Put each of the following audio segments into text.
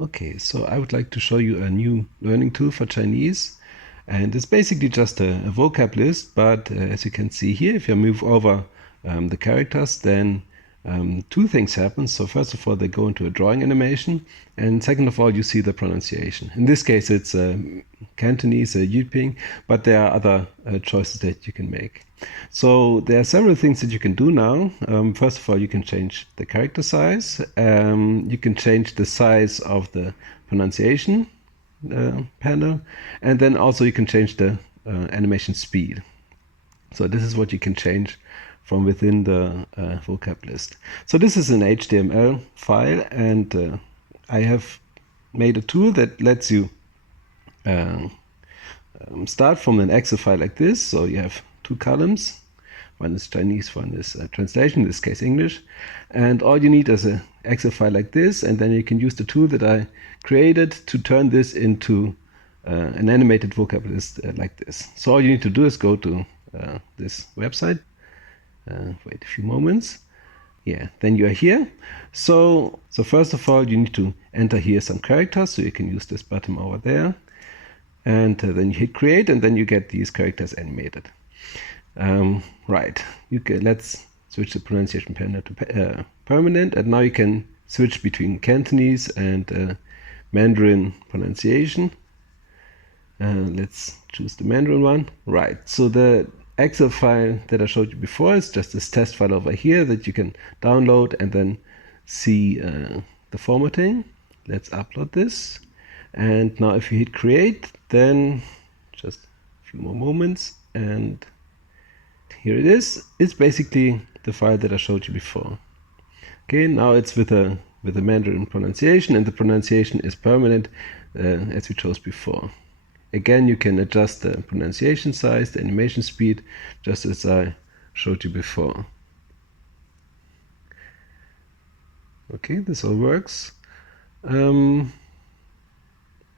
Okay, so I would like to show you a new learning tool for Chinese, and it's basically just a vocab list, but as you can see here, if you move over the characters, then two things happen. So first of all, they go into a drawing animation, and second of all, you see the pronunciation. In this case, it's Cantonese, Yuping, but there are other choices that you can make. So there are several things that you can do now. First of all, you can change the character size. You can change the size of the pronunciation panel, and then also you can change the animation speed. So this is what you can change from within the vocab list. So this is an HTML file, and I have made a tool that lets you start from an Excel file like this. So you have two columns. One is Chinese, one is translation, in this case English. And all you need is an Excel file like this, and then you can use the tool that I created to turn this into an animated vocab list like this. So all you need to do is go to this website. Wait a few moments. Yeah, then you are here. So first of all, you need to enter here some characters, so you can use this button over there. And then you hit create, and then you get these characters animated. Right, let's switch the pronunciation panel to permanent, and now you can switch between Cantonese and Mandarin pronunciation. Let's choose the Mandarin one. Right, so the Excel file that I showed you before is just this test file over here that you can download and then see the formatting. Let's upload this. And now if you hit create, then just a few more moments, and here it is. It's basically the file that I showed you before. Okay, now it's with a Mandarin pronunciation, and the pronunciation is permanent as we chose before. Again, you can adjust the pronunciation size, the animation speed, just as I showed you before. Okay, this all works.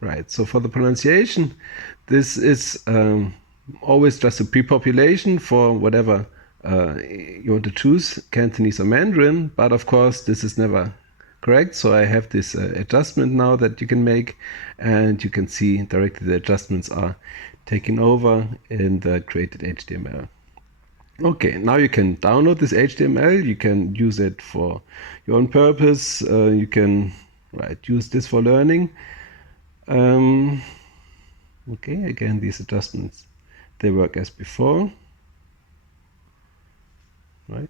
Right, so for the pronunciation, this is always just a pre-population for whatever you want to choose, Cantonese or Mandarin, but of course this is never correct. So I have this adjustment now that you can make, and you can see directly the adjustments are taken over in the created HTML. Okay, now you can download this HTML, you can use it for your own purpose, you can use this for learning. Okay, again, these adjustments, they work as before, right?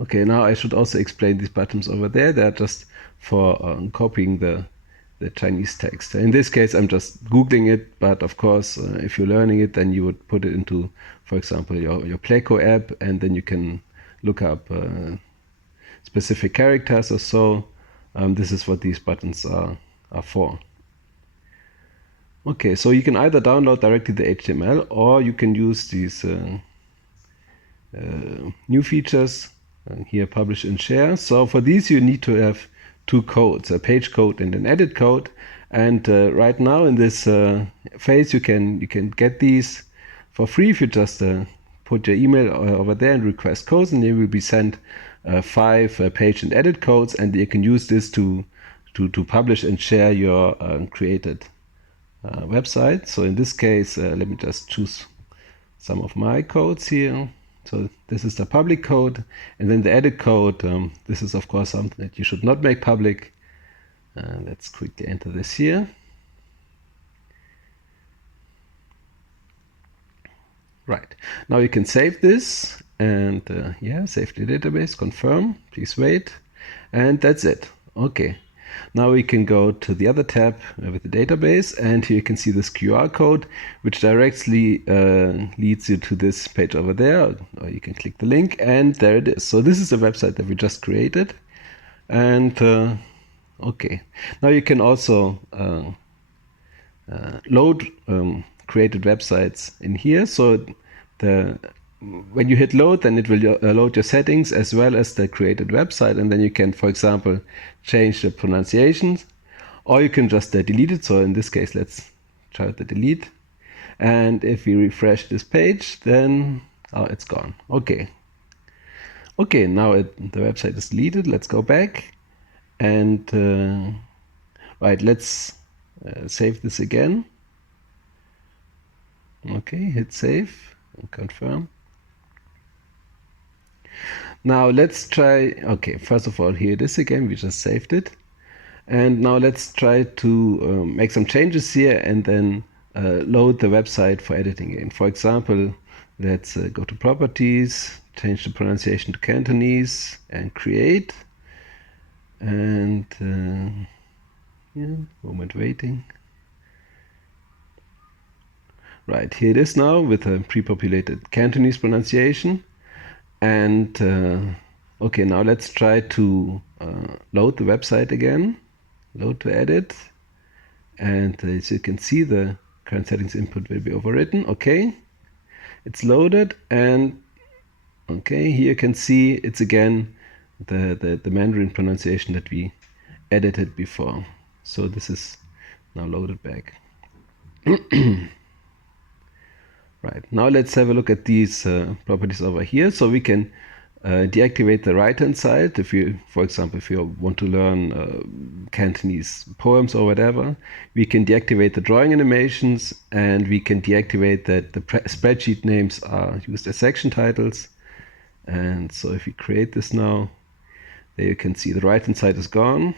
Okay, now I should also explain these buttons over there. They're just for copying the Chinese text. In this case, I'm just Googling it, but of course, if you're learning it, then you would put it into, for example, your Playco app, and then you can look up specific characters or so. This is what these buttons are for. Okay, so you can either download directly the HTML, or you can use these new features here, publish and share. So for these you need to have two codes, a page code and an edit code. And right now in this phase you can get these for free if you just put your email over there and request codes, and you will be sent 5 page and edit codes, and you can use this to publish and share your created website. So in this case, let me just choose some of my codes here. So this is the public code, and then the edit code. This is of course something that you should not make public. Let's quickly enter this here. Right, now you can save this, and save the database, confirm, please wait, and that's it. Okay, now we can go to the other tab with the database, and here you can see this QR code, which directly leads you to this page over there, or you can click the link, and there it is. So this is the website that we just created, and okay, now you can also load created websites in here. So when you hit load, then it will load your settings as well as the created website, and then you can, for example, change the pronunciations, or you can just delete it. So in this case, let's try the delete, and if we refresh this page, then it's gone. Okay, Okay, now the website is deleted. Let's go back and right, let's save this again. Okay, hit save and confirm. Now let's try, okay, first of all, here it is again, we just saved it. And now let's try to make some changes here and then load the website for editing again. For example, let's go to properties, change the pronunciation to Cantonese and create. And yeah, moment waiting. Right, here it is now with a pre-populated Cantonese pronunciation. And okay, now let's try to load the website again. Load to edit. And as you can see, the current settings input will be overwritten. Okay, it's loaded, and okay, here you can see it's again the Mandarin pronunciation that we edited before. So this is now loaded back. Right, now let's have a look at these properties over here. So we can deactivate the right-hand side if you, for example, if you want to learn Cantonese poems or whatever. We can deactivate the drawing animations, and we can deactivate that the spreadsheet names are used as section titles. And so if we create this now, there you can see the right-hand side is gone,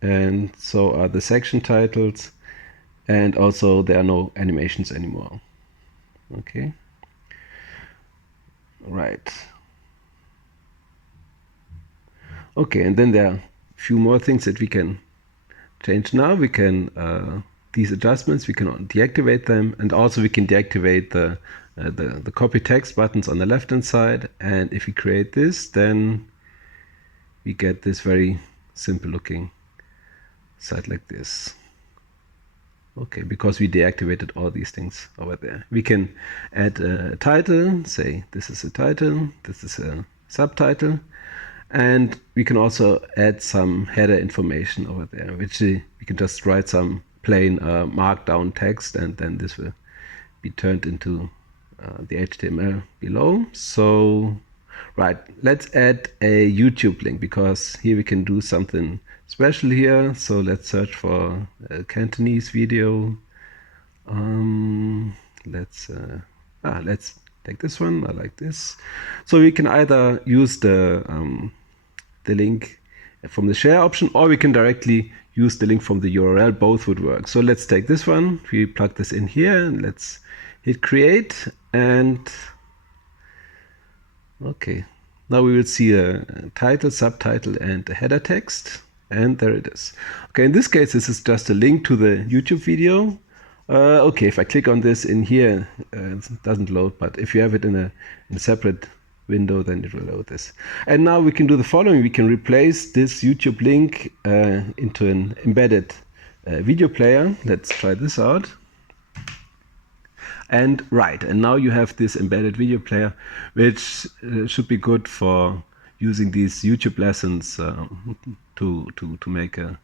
and so are the section titles, and also there are no animations anymore. Okay, right. Okay, and then there are a few more things that we can change now. We can, these adjustments, we can deactivate them, and also we can deactivate the copy text buttons on the left-hand side. And if we create this, then we get this very simple looking site like this. Okay, because we deactivated all these things over there. We can add a title, say this is a title, this is a subtitle, and we can also add some header information over there, which we can just write some plain markdown text, and then this will be turned into the HTML below. So, right, let's add a YouTube link, because here we can do something special here. So let's search for a Cantonese video. Let's take this one. I like this. So we can either use the link from the share option, or we can directly use the link from the URL. Both would work. So let's take this one. We plug this in here, and let's hit create. And okay, now we will see a title, subtitle, and a header text. And there it is. Okay, in this case, this is just a link to the YouTube video. Okay, if I click on this in here, it doesn't load, but if you have it in a separate window, then it will load this. And now we can do the following. We can replace this YouTube link into an embedded video player. Let's try this out. And right, and now you have this embedded video player, which should be good for using these YouTube lessons to make a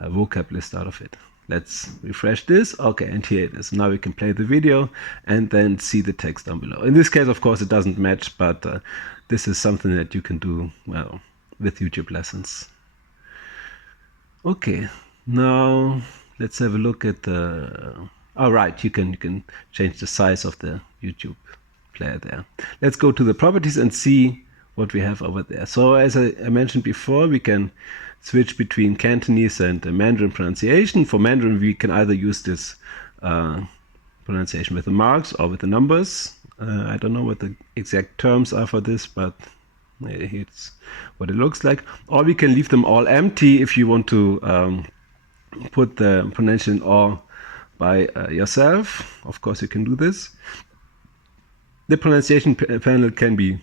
vocab list out of it. Let's refresh this. Okay, and here it is. Now we can play the video and then see the text down below. In this case, of course, it doesn't match, but this is something that you can do, well, with YouTube lessons. Okay, now let's have a look at the... All right, you can change the size of the YouTube player there. Let's go to the properties and see what we have over there. So as I mentioned before, we can switch between Cantonese and Mandarin pronunciation. For Mandarin, we can either use this pronunciation with the marks or with the numbers. I don't know what the exact terms are for this, but it's what it looks like. Or we can leave them all empty if you want to put the pronunciation all by yourself. Of course, you can do this. The pronunciation panel can be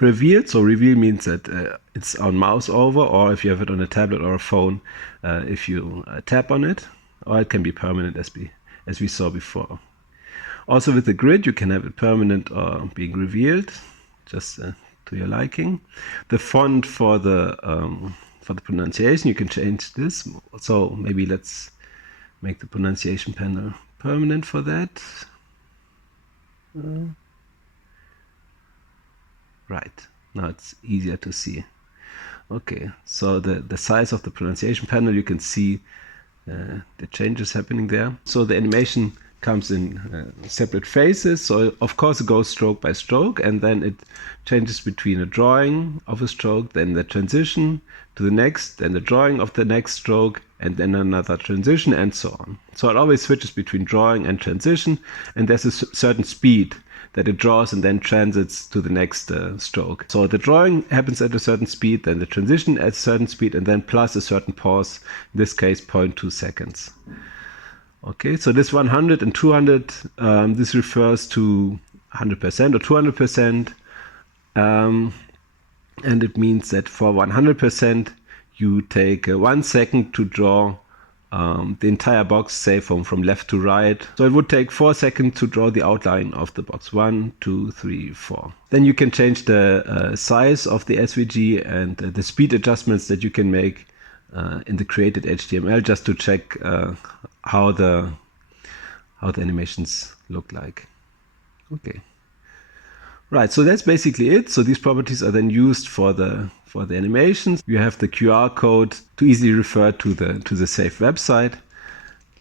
revealed. So reveal means that it's on mouse over, or if you have it on a tablet or a phone, if you tap on it, or it can be permanent as we saw before. Also with the grid, you can have it permanent or being revealed, just to your liking. The font for the pronunciation, you can change this. So maybe let's make the pronunciation panel permanent for that. Right. Now it's easier to see. Okay, so the size of the pronunciation panel, you can see the changes happening there. So the animation comes in separate phases. So of course it goes stroke by stroke, and then it changes between a drawing of a stroke, then the transition to the next, then the drawing of the next stroke, and then another transition, and so on. So it always switches between drawing and transition, and there's a certain speed that it draws and then transits to the next stroke. So the drawing happens at a certain speed, then the transition at a certain speed, and then plus a certain pause, in this case 0.2 seconds. Okay, so this 100 and 200, this refers to 100% or 200%, and it means that for 100% you take 1 second to draw the entire box, say from left to right. So it would take 4 seconds to draw the outline of the box. 1, 2, 3, 4. Then you can change the size of the SVG and the speed adjustments that you can make in the created HTML, just to check how the animations look like. Okay. Right, so that's basically it. So these properties are then used for the animations. You have the QR code to easily refer to the saved website,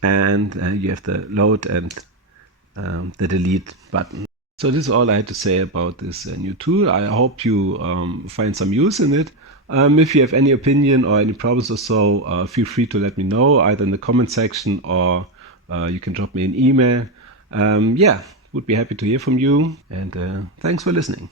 and you have the load and the delete button. So this is all I had to say about this new tool. I hope you find some use in it. If you have any opinion or any problems or so, feel free to let me know, either in the comment section or you can drop me an email. Yeah, would be happy to hear from you, and thanks for listening.